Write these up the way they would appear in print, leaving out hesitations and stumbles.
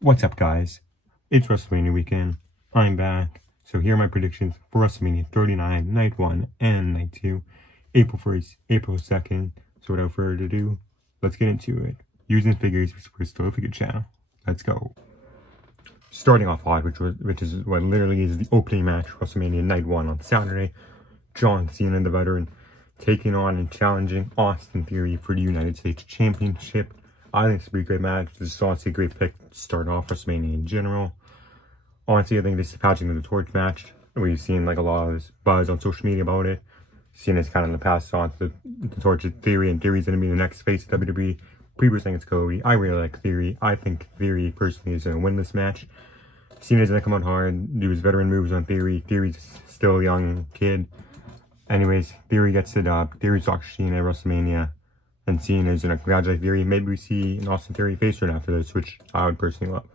What's up, guys? It's Wrestlemania weekend. I'm back. So here are my predictions for Wrestlemania 39, Night 1 and Night 2, April 1st, April 2nd. So without further ado, let's get into it. Using figures for Still Figure channel. Let's go. Starting off hot, which is what literally is the opening match for Wrestlemania Night 1 on Saturday. John Cena, the veteran, taking on and challenging Austin Theory for the United States Championship. I think it's a pretty great match. This is honestly a great pick to start off WrestleMania in general. Honestly, I think this is patching the torch match. We've seen like a lot of buzz on social media about it. Seen it's kind of in the past on the torch of Theory, and Theory's going to be the next face of WWE. People saying it's Cody. I really like Theory. I think Theory personally is going to win this match. Cena's going to come out hard, do his veteran moves on Theory. Theory's still a young kid. Anyways, Theory gets the dub. Theory talks Cena at WrestleMania. And Cena's going to congratulate Theory. Maybe we see an Austin Theory face turn after this, which I would personally love.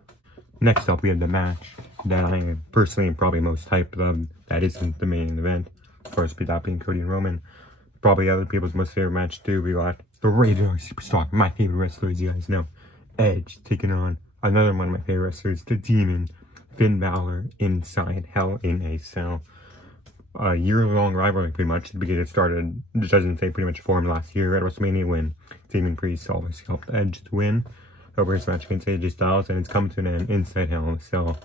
Next up, we have the match that I am personally probably most hyped of. That isn't the main event. Of course, that being Cody and Roman. Probably other people's most favorite match too. We got the Rated R Superstar, my favorite wrestler, as you guys know. Edge taking on another one of my favorite wrestlers, the Demon, Finn Balor, inside Hell in a Cell. A year-long rivalry, pretty much, because it started, doesn't say pretty much formed last year at WrestleMania when Damien Priest obviously helped Edge to win over his match against AJ Styles, and it's come to an end inside Hell in a Cell.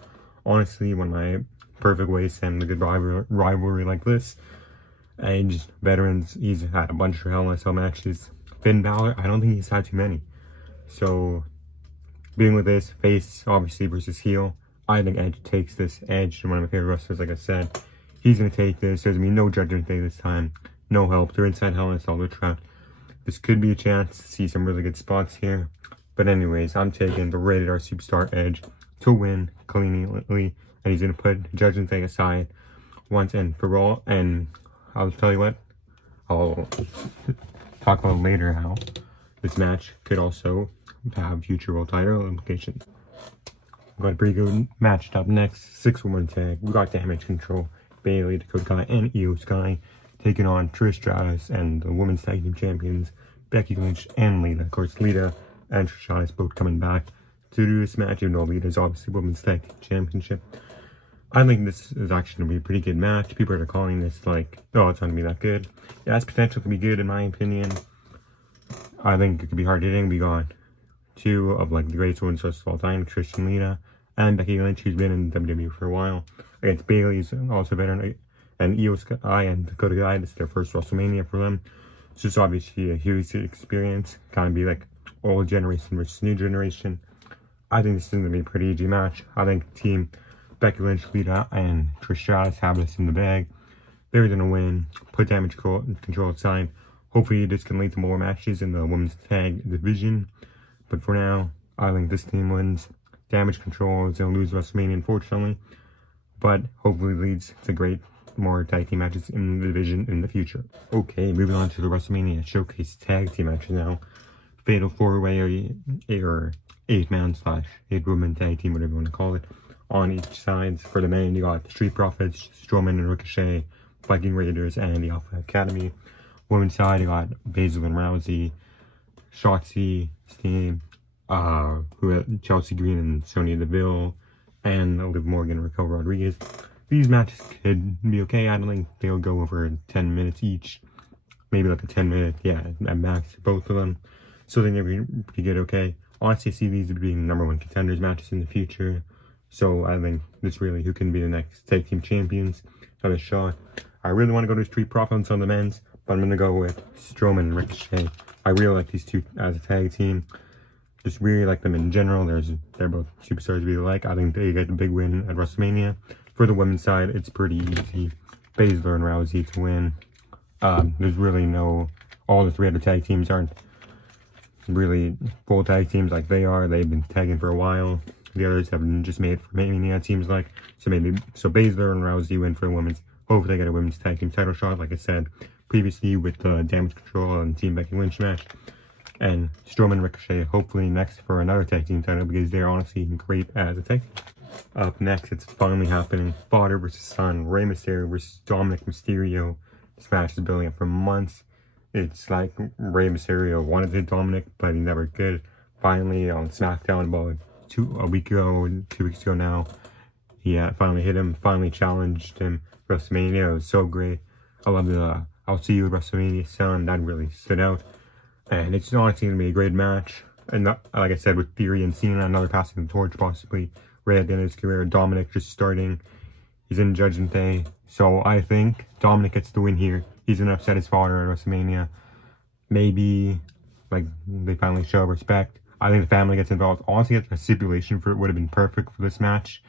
Honestly, one of my perfect ways to end a good rivalry like this. Edge, veterans, he's had a bunch of Hell in a Cell matches. Finn Balor, I don't think he's had too many. So, being with this, face, obviously, versus heel, I think Edge takes this. Edge, one of my favorite wrestlers, like I said. He's going to take this. There's going to be no Judgment Day this time. No help. They're inside Hell in a Cell. They're trapped. This could be a chance to see some really good spots here. But anyways, I'm taking the Rated R Superstar Edge to win cleanly. And he's going to put Judgment Day aside once and for all. And I'll tell you what, I'll talk about later how this match could also have future world title implications. We've got a pretty good match up next. 6-woman tag. We got Damage Control, Bayley, Dakota Kai, and Io Sky taking on Trish Stratus and the women's tag team champions Becky Lynch and Lita. Of course, Lita and Trish Stratus both coming back to do this match, even though Lita is obviously women's tag team championship. I think this is actually going to be a pretty good match. People are calling this like, oh, it's not going to be that good. Yeah, it's potential to be good in my opinion. I think it could be hard hitting. We got two of like the greatest women's wrestlers of all time, Trish and Lita, and Becky Lynch, who's been in WWE for a while. Against Bayley's also veteran, and Io Sky and Dakota Kai. This is their first WrestleMania for them. It's just obviously a huge experience. Kind of be like old generation versus new generation. I think this is going to be a pretty easy match. I think team Becky Lynch, Lita, and Trish Stratus have this in the bag. They're going to win. Put Damage Control aside. Hopefully this can lead to more matches in the women's tag division. But for now, I think this team wins. Damage Control is going to lose WrestleMania, unfortunately. But hopefully leads to great more tag team matches in the division in the future. Okay, moving on to the WrestleMania Showcase tag team matches now. Fatal 4-way or 8-man / 8-woman tag team, whatever you want to call it. On each side, for the men, you got the Street Profits, Strowman and Ricochet, Viking Raiders, and the Alpha Academy. Women's side, you got Baszler and Rousey, Shotzi, Steam, Chelsea Green and Sonya Deville, and Liv Morgan and Raquel Rodriguez. These matches could be okay. I don't think they'll go over 10 minutes each. Maybe like a 10-minute, yeah, at max, both of them. So they're going to be pretty good, okay. Honestly, I see these as being #1 contenders matches in the future. So I think this really, who can be the next tag team champions, got a shot. I really want to go to Street Profits on the men's, but I'm going to go with Strowman and Ricochet. I really like these two as a tag team. Just really like them in general. They're both superstars we like. I think they get the big win at WrestleMania. For the women's side, it's pretty easy. Baszler and Rousey to win. There's really no... All the three other tag teams aren't really full tag teams like they are. They've been tagging for a while. The others have been just made for Mania, it seems like. So Baszler and Rousey win for the women's. Hopefully they get a women's tag team title shot, like I said previously with the Damage Control and Team Becky Lynch match. And Strowman Ricochet hopefully next for another tag team title, because they're honestly great as a tag team. Up next, it's finally happening. Father versus son, Rey Mysterio versus Dominic Mysterio. This match is building up for months. It's like Rey Mysterio wanted to hit Dominic, but he never could. Finally, on SmackDown about a week ago, 2 weeks ago now. He finally hit him, finally challenged him for WrestleMania. It was so great. I love the I'll see you at WrestleMania sound. That really stood out. And it's honestly going to be a great match. And like I said, with Theory and Cena, another passing the torch possibly. Right at the end of his career. Dominic just starting. He's in Judgment Day. So I think Dominic gets the win here. He's going to upset his father at WrestleMania. Maybe, like, they finally show respect. I think the family gets involved. Honestly, a stipulation for it would have been perfect for this match.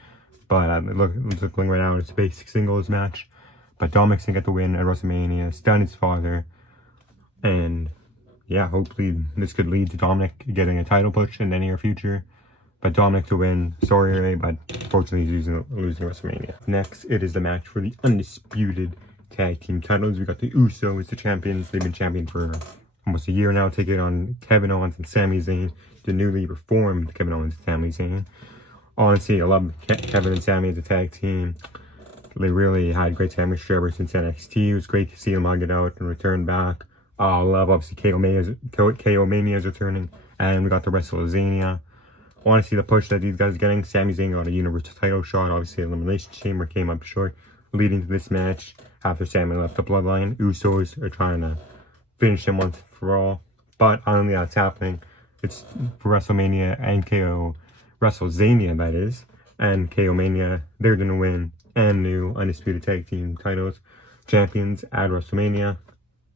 But looking right now, it's a basic singles match. But Dominic's going to get the win at WrestleMania. Stun his father. And yeah, hopefully this could lead to Dominic getting a title push in the near future. But Dominic to win. Sorry, Ray, but unfortunately he's losing WrestleMania. Next, it is the match for the undisputed tag team titles. We got the Usos, the champions. They've been champion for almost a year now, taking on Kevin Owens and Sami Zayn, the newly reformed Kevin Owens and Sami Zayn. Honestly, I love Kevin and Sami as a tag team. They really had great chemistry ever since NXT. It was great to see them hug it out and return back. I love, obviously, KO Mania is returning. And we got the Wrestlemania. Honestly, the push that these guys are getting, Sami Zayn got a Universal title shot. Obviously, Elimination Chamber came up short, leading to this match. After Sami left the Bloodline, Usos are trying to finish him once for all. But I don't think that's happening. It's for WrestleMania and WrestleZania, that is. And KO Mania, they're going to win. And new undisputed tag team titles. Champions at WrestleMania.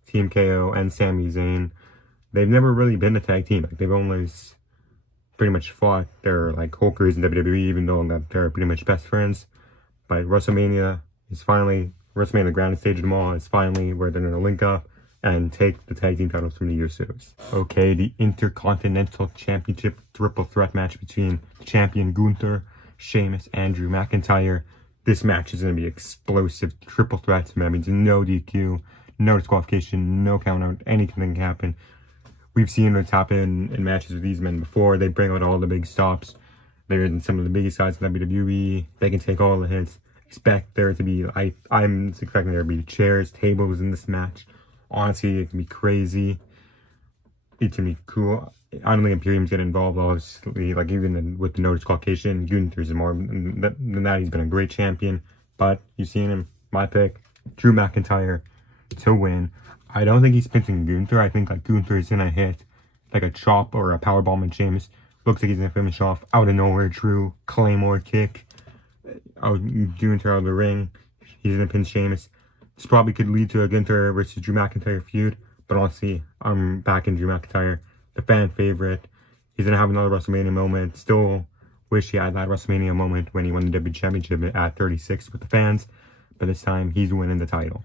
Team KO and Sami Zayn. They've never really been a tag team. Like, they've always pretty much fought their like whole careers in WWE, even though they're pretty much best friends. But WrestleMania is finally, WrestleMania, the grandest stage of them all, is finally where they're going to link up and take the tag team titles from the Usos. Okay, the Intercontinental Championship triple threat match between champion Gunther, Sheamus, and Drew McIntyre. This match is going to be explosive triple threat. That means no DQ, no disqualification, no count out, anything can happen. We've seen what's happened in matches with these men before. They bring out all the big stops. They're in some of the biggest sides of WWE. They can take all the hits. Expect there to be, I'm expecting there to be chairs, tables in this match. Honestly, it can be crazy. It can be cool. I don't think Imperium's get involved, obviously. Like, even with the no disqualification, Gunther's more than that. He's been a great champion. But you've seen him. My pick, Drew McIntyre to win. I don't think he's pinching Gunther. I think like Gunther is gonna hit like a chop or a powerbomb and Sheamus. Looks like he's gonna finish off out of nowhere. Drew Claymore kick. Gunther out of the ring. He's gonna pin Sheamus. This probably could lead to a Gunther versus Drew McIntyre feud. But honestly, I'm backing Drew McIntyre, the fan favorite. He's gonna have another WrestleMania moment. Still wish he had that WrestleMania moment when he won the WWE Championship at 36 with the fans. But this time, he's winning the title.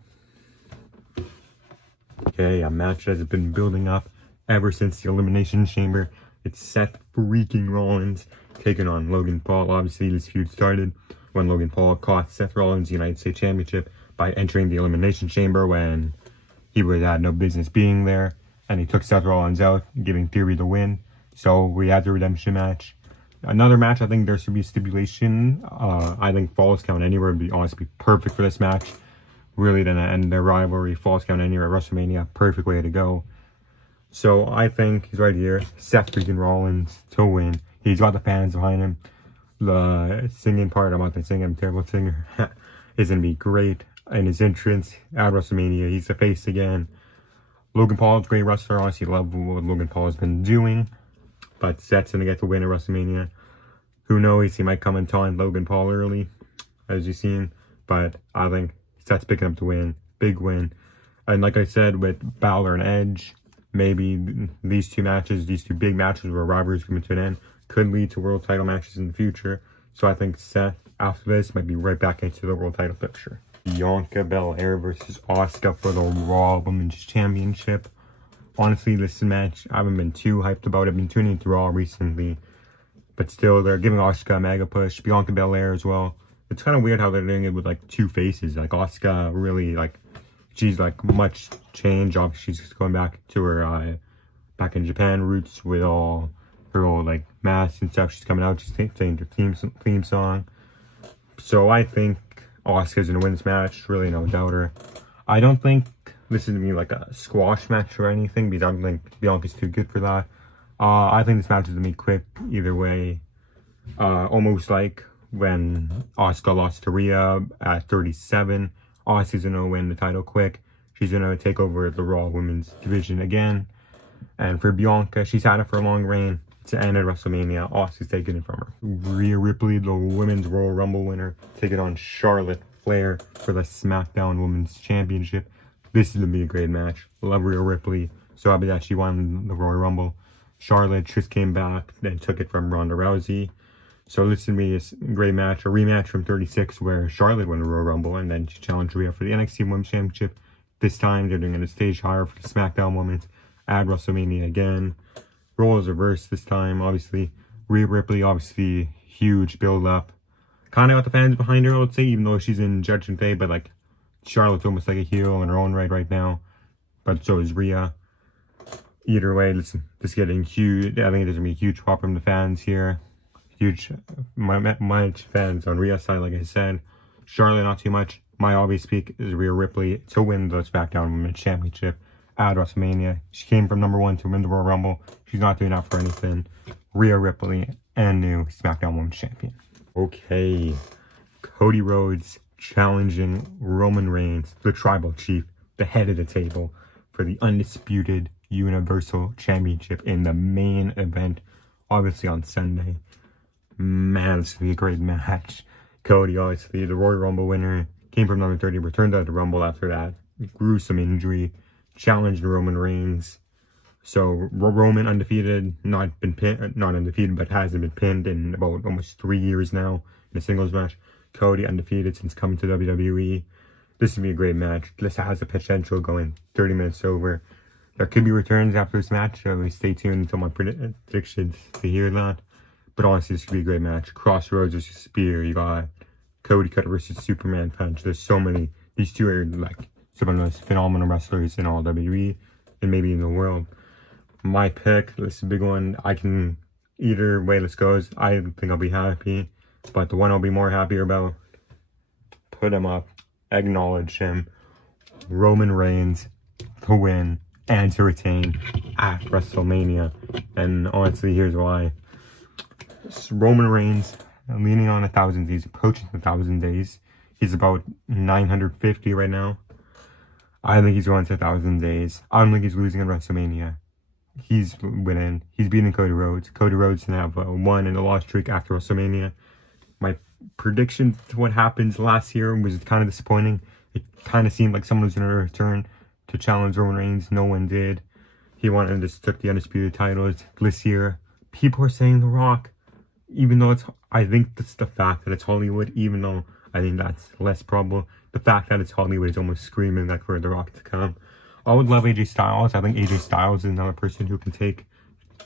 Okay, a match that has been building up ever since the Elimination Chamber. It's Seth freaking Rollins taking on Logan Paul. Obviously, this feud started when Logan Paul caught Seth Rollins' United States Championship by entering the Elimination Chamber when he had no business being there. And he took Seth Rollins out, giving Theory the win. So we had the redemption match. Another match, I think there should be a stipulation. I think Falls Count Anywhere would be honestly perfect for this match. Really gonna end their rivalry. Falls Count Anywhere at WrestleMania. Perfect way to go. So I think he's right here. Seth freaking Rollins to win. He's got the fans behind him. The singing part, I'm not gonna sing, I'm a terrible singer, is gonna be great. In his entrance at WrestleMania, he's the face again. Logan Paul is a great wrestler. Honestly, love what Logan Paul has been doing. But Seth's gonna get the win at WrestleMania. Who knows? He might come and taunt Logan Paul early, as you've seen. But I think Seth's picking up the win. Big win. And like I said, with Balor and Edge, maybe these two big matches where rivalries coming to an end, could lead to world title matches in the future. So I think Seth, after this, might be right back into the world title picture. Bianca Belair versus Asuka for the Raw Women's Championship. Honestly, this match, I haven't been too hyped about it. I've been tuning into Raw recently. But still, they're giving Asuka a mega push. Bianca Belair as well. It's kind of weird how they're doing it with, like, two faces. Like, Asuka really, like, she's, like, much changed. Obviously, she's going back to her, back in Japan roots with all her old, like, masks and stuff. She's coming out, she's saying her theme song. So I think Asuka's going to win this match. Really no doubter. I don't think this is going to be, like, a squash match or anything, because I don't think Bianca's too good for that. I think this match is going to be quick either way. Almost like when Asuka lost to Rhea at 37. Asuka's gonna win the title quick. She's gonna take over the Raw Women's Division again. And for Bianca, she's had it for a long reign. To end at WrestleMania, Asuka's taking it from her. Rhea Ripley, the Women's Royal Rumble winner, taking on Charlotte Flair for the SmackDown Women's Championship. This is gonna be a great match. Love Rhea Ripley. So happy that she won the Royal Rumble. Charlotte just came back, then took it from Ronda Rousey. So this is gonna be a great match. A rematch from 36 where Charlotte won the Royal Rumble and then she challenged Rhea for the NXT Women's Championship. This time they're doing it a stage higher for the SmackDown Women's at WrestleMania again. Roles reversed this time, obviously. Rhea Ripley, obviously, huge build-up. Kind of got the fans behind her, I would say, even though she's in Judgment Day, but, like, Charlotte's almost like a heel in her own right now. But so is Rhea. Either way, listen, this is getting huge. I think there's going to be a huge pop from the fans here. Huge, much fans on Rhea's side, like I said. Charlotte, not too much. My obvious pick is Rhea Ripley to win the SmackDown Women's Championship at WrestleMania. She came from #1 to win the Royal Rumble. She's not doing that for anything. Rhea Ripley and new SmackDown Women's Champion. Okay, Cody Rhodes challenging Roman Reigns, the Tribal Chief, the head of the table, for the undisputed Universal Championship in the main event, obviously on Sunday. Man, this will be a great match. Cody, obviously the Royal Rumble winner, came from number 30, returned to the Rumble after that gruesome injury, challenged Roman Reigns. So Roman undefeated, not undefeated, but hasn't been pinned in about almost 3 years now in a singles match. Cody undefeated since coming to WWE. This would be a great match. This has the potential going 30 minutes over. There could be returns after this match, so stay tuned until my predictions to hear that. But honestly, this could be a great match. Crossroads versus Spear. You got Cody Cutter versus Superman Punch. There's so many. These two are like some of the most phenomenal wrestlers in all WWE and maybe in the world. My pick, this is a big one. I can, either way this goes, I think I'll be happy. But the one I'll be more happier about, put him up, acknowledge him. Roman Reigns to win and to retain at WrestleMania. And honestly, here's why. Roman Reigns, leaning on 1,000 days, approaching 1,000 days. He's about 950 right now. I think he's going to 1,000 days. I don't think he's losing at WrestleMania. He's winning. He's beating Cody Rhodes. Cody Rhodes can have a won and a loss streak after WrestleMania. My prediction to what happened last year was kind of disappointing. It kind of seemed like someone was going to return to challenge Roman Reigns. No one did. He won and just took the undisputed titles this year. People are saying The Rock, even though I think that's the fact that it's Hollywood, even though I think that's less probable. The fact that it's Hollywood is almost screaming like for The Rock to come. I would love AJ Styles. I think AJ Styles is another person who can take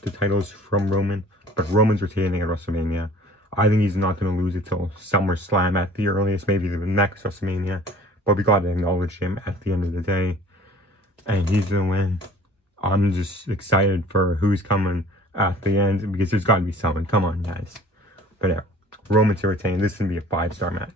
the titles from Roman. But Roman's retaining at WrestleMania. I think he's not going to lose it till SummerSlam at the earliest, maybe the next WrestleMania. But we got to acknowledge him at the end of the day. And he's going to win. I'm just excited for who's coming at the end because there's got to be someone. Come on, guys. But yeah, Roman to retain. This is going to be a 5-star match.